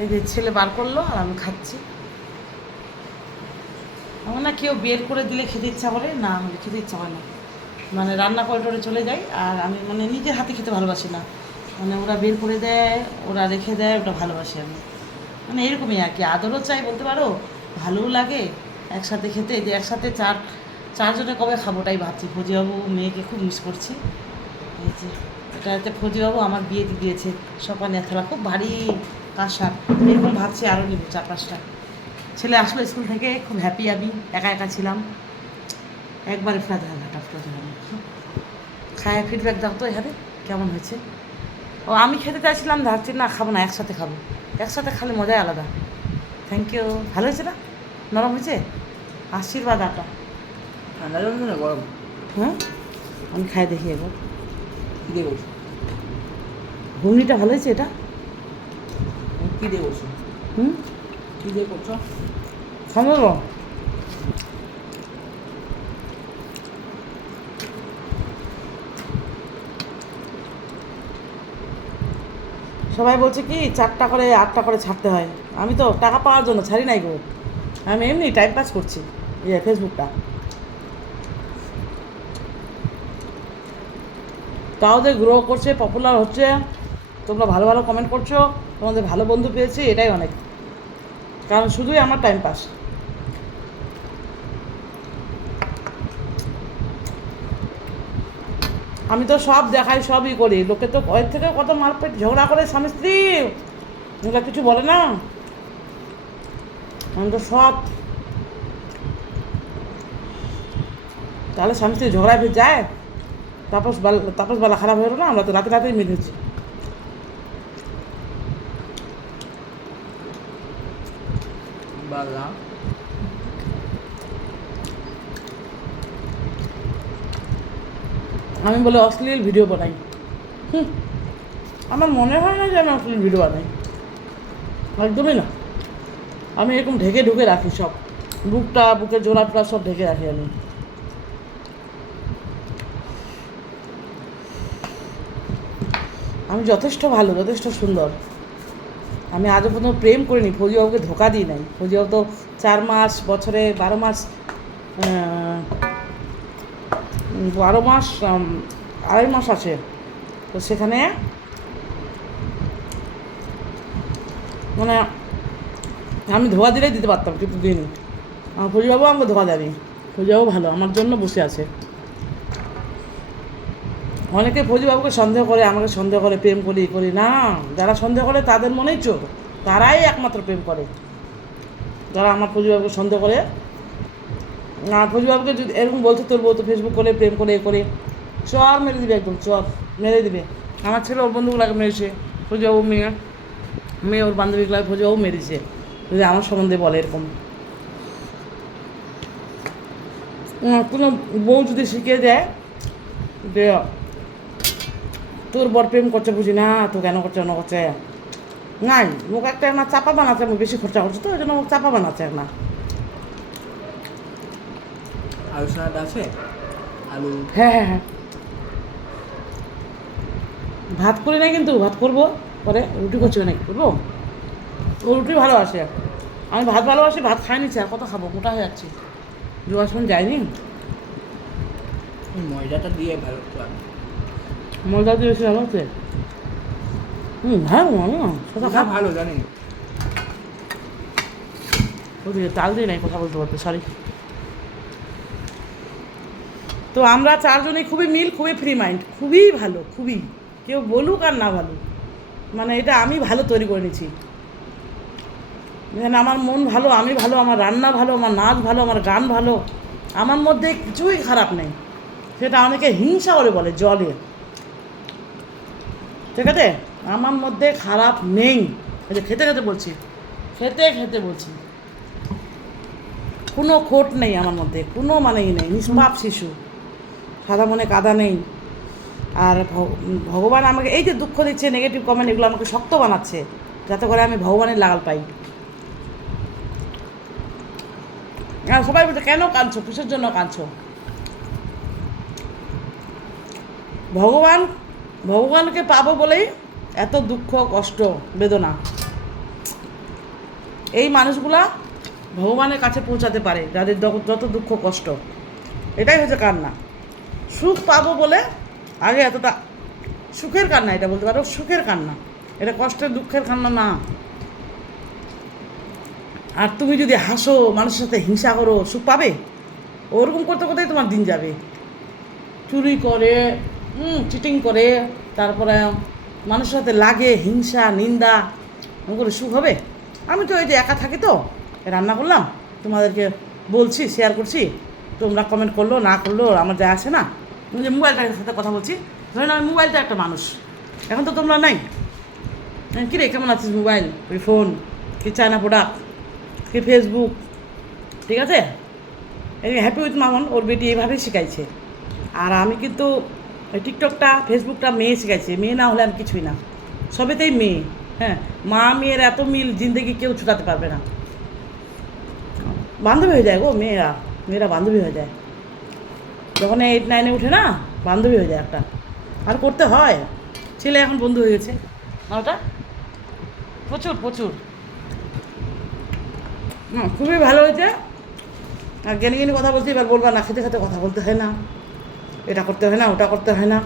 এই যে ছেলে বার করলো আর আমি খাচ্ছি। আমার না কেউ বের করে দিলে খেতে ইচ্ছা করে না, আমাকে খেতে ইচ্ছা হয় না। মানে রান্না করে টরে চলে যাই, আর আমি মানে নিজের হাতে খেতে ভালোবাসি না। মানে ওরা বের করে দেয়, ওরা রেখে দেয়, ওটা ভালোবাসি আমি। মানে এরকমই আর কি, আদরও চাই বলতে পারো, ভালোও লাগে একসাথে খেতে। যে একসাথে চারজনে কবে খাবো ওটাই ভাবছি। ফজিবাবু মেয়েকে খুব মিস করছি। এই যে এটাতে ফজিবাবু আমার বিয়েতে দিয়েছে সপানিয়া থালা, খুব ভারী কাঁসার। এরকম ভাবছি আরও নিব 4-5টা। ছেলে আসলো স্কুল থেকে, খুব হ্যাপি। আমি একা একা ছিলাম, একবারে ফ্লাট ঘাটা ফ্লাট খায় ফিডব্যাক দাও তো এখানে কেমন হয়েছে। ও আমি খেতে চাইছিলাম, ভাবছি না খাবো না, একসাথে খাবো। একসাথে খালে মজাই আলাদা। Thank you. ভালো হয়েছে না? নরম হয়েছে? আশীর্বাদ আটা। ঠান্ডা জল না গরম? হুম, আমি খাই দেখি এবার। কী দিয়ে করছো? ঘুগনিটা ভালো হয়েছে এটা? কী দিয়ে করছো? হুম, কী দিয়ে করছো? সম্ভব। সবাই বলছে কি 4টা করে 8টা করে ছাড়তে হয়। আমি তো টাকা পাওয়ার জন্য ছাড়ি নাই গো, আমি এমনি টাইম পাস করছি ফেসবুকটা। তাও যে গ্রো করছে, পপুলার হচ্ছে, তোমরা ভালো ভালো কমেন্ট করছো, তোমাদের ভালো বন্ধু পেয়েছি, এটাই অনেক। কারণ শুধুই আমার টাইম পাস। আমি তো সব দেখাই, সবই করি। লোকে তো এর থেকে কত মারপিট ঝগড়া করে স্বামী স্ত্রী, ওরা কিছু বলে না। আমি তো সব, তাহলে স্বামী স্ত্রী ঝগড়ায় ফির যায়, তাপস বেলা খারাপ হয়ে গেলো না। আমরা তো রাতে রাতেই মিলেছি। বালা আমি বলে অশ্লীল ভিডিও বানাই। হুম, আমার মনে হয় না যে আমি অশ্লীল ভিডিও বানাই, একদমই না। আমি এরকম ঢেকে ঢুকে রাখি সব, বুকের জোড়াটা সব ঢেকে রাখি আমি। আমি যথেষ্ট ভালো, যথেষ্ট সুন্দর। আমি আজও পর্যন্ত প্রেম করিনি, ফৌজিবাবুকে ধোকা দিই নাই। ফৌজিবাবু তো 4 মাস, বছরে 12 মাস, 12 মাস, 2.5 মাস আছে। তো সেখানে মানে আমি ধোয়া দিলেই দিতে পারতাম, কিন্তু দিইনি। আমার ফৌজিবাবু আমাকে ধোকা দেয়নি। ফৌজিবাবু ভালো, আমার জন্য বসে আছে। অনেকে ফৌজিবাবুকে সন্দেহ করে, আমাকে সন্দেহ করে, প্রেম করি করি না। যারা সন্দেহ করে তাদের মনেই চোখ, তারাই একমাত্র প্রেম করে। যারা আমার ফৌজিবাবুকে সন্দেহ করে, না ফৌজিবাবুকে যদি এরকম বলতে, তোর বউ তো ফেসবুক করে প্রেম করে করে, চর মেরে দিবে, একদম চর মেরে দিবে। আমার ছেলে ওর বন্ধুগুলাকে মেরেছে, ফৌজিবাবু মেয়ে ওর বান্ধবীগুলাকে ফৌজিবাবু মেরেছে, যদি আমার সম্বন্ধে বলে এরকম। কোনো বউ যদি শিখিয়ে দেয় যে তোর বর প্রেম করছে, বুঝি না তো কেন করছে না করছে, নাই মুখ একটা না চাপা বানাচ্ছে, আমি বেশি খরচা করছি তো ওই জন্য মুখ চাপা বানাচ্ছে না। আলু সালাদ আছে? আলু? হ্যাঁ হ্যাঁ হ্যাঁ, ভাত করি নাই, কিন্তু ভাত করবো পরে। রুটি করছি, নাকি করবো? ও রুটি ভালোবাসে, আমি ভাত ভালোবাসি, ভাত খাই নিচ্ছি। আর কত খাবো, মোটা হয়ে যাচ্ছি। যোগাসন যায়নি, ময়দাটা দিয়ে ভালো লাগে। ময়দা দিয়ে বেশি ভালো হচ্ছে। হ্যাঁ সেটা খা। ভালো জানি। ওদিকে চাল দিয়ে নাই কথা বলতে বলতে, সরি। তো আমরা 4জনই খুবই মিল, খুবই ফ্রি মাইন্ড, খুবই ভালো, খুবই। কেউ বলুক আর না ভালো, মানে এটা আমি ভালো তৈরি করে নিয়েছি। যেন আমার মন ভালো, আমি ভালো, আমার রান্না ভালো, আমার নাচ ভালো, আমার গান ভালো, আমার মধ্যে কিছুই খারাপ নেই। সেটা অনেকে হিংসা করে বলে জলে, ঠিক আছে? আমার মধ্যে খারাপ নেই। এই যে খেতে খেতে বলছি, খেতে খেতে বলছি, কোনো খোট নেই আমার মধ্যে, কোনো মানেই নেই। নিষ্পাপ শিশু, সাদা মনে কাদা নেই। আর ভগবান আমাকে এই যে দুঃখ দিচ্ছে, নেগেটিভ কমেন্ট, এগুলো আমাকে শক্ত বানাচ্ছে, যাতে করে আমি ভগবানের লাগাল পাই। আর সবাই বলছে কেন কাঁদছো, কিসের জন্য কাঁদছো? ভগবানকে পাবো বলেই এত দুঃখ, কষ্ট, বেদনা। এই মানুষগুলা ভগবানের কাছে পৌঁছাতে পারে, যাদের যত দুঃখ কষ্ট। এটাই হচ্ছে কান্না। সুখ পাবো বলে আগে এতটা সুখের কান্না, এটা বলতে পারো সুখের কান্না, এটা কষ্টের দুঃখের কান্না না। আর তুমি যদি হাসো, মানুষের সাথে হিংসা করো, সুখ পাবে? ওরকম করতে করতেই তোমার দিন যাবে। চুরি করে, চিটিং করে, তারপরে মানুষের সাথে লাগে, হিংসা নিন্দা, এরকম করে সুখ হবে? আমি তো এই যে একা থাকি, তো রান্না করলাম, তোমাদেরকে বলছি, শেয়ার করছি, তোমরা কমেন্ট করলো না করলো আমার যা আসে না। আমি যে মোবাইলটার সাথে কথা বলছি, ধরেন আমি মোবাইলটা একটা মানুষ, এখন তো তোমরা নাই। কী রে কেমন আছিস মোবাইল, ওই ফোন, কি চায়না প্রোডাক্ট, কি ফেসবুক, ঠিক আছে? এই হ্যাপি উইথ মামন ওর বেটি এইভাবেই শিখাইছে। আর আমি কিন্তু ওই টিকটকটা ফেসবুকটা মেয়ে শিখাইছে, মেয়ে না হলে আমি কিছুই না, সবেতেই মেয়ে। হ্যাঁ, মা মেয়ের এত মিল জিন্দগি কেউ ছুটাতে পারবে না। বান্ধবী হয়ে যায় গো মেয়েরা বান্ধবী হয়ে যায় যখন 8, 9-এ উঠে না, বান্ধবী হয়ে যায় একটা। আর করতে হয়, ছেলে এখন বন্ধু হয়ে গেছে না, ওটা প্রচুর প্রচুর। খুবই ভালো হয়েছে। আর জ্ঞানী কথা বলছি, এবার বলবা না খেতে খেতে কথা বলতে হয় না, এটা করতে হয় না, ওটা করতে হয় না।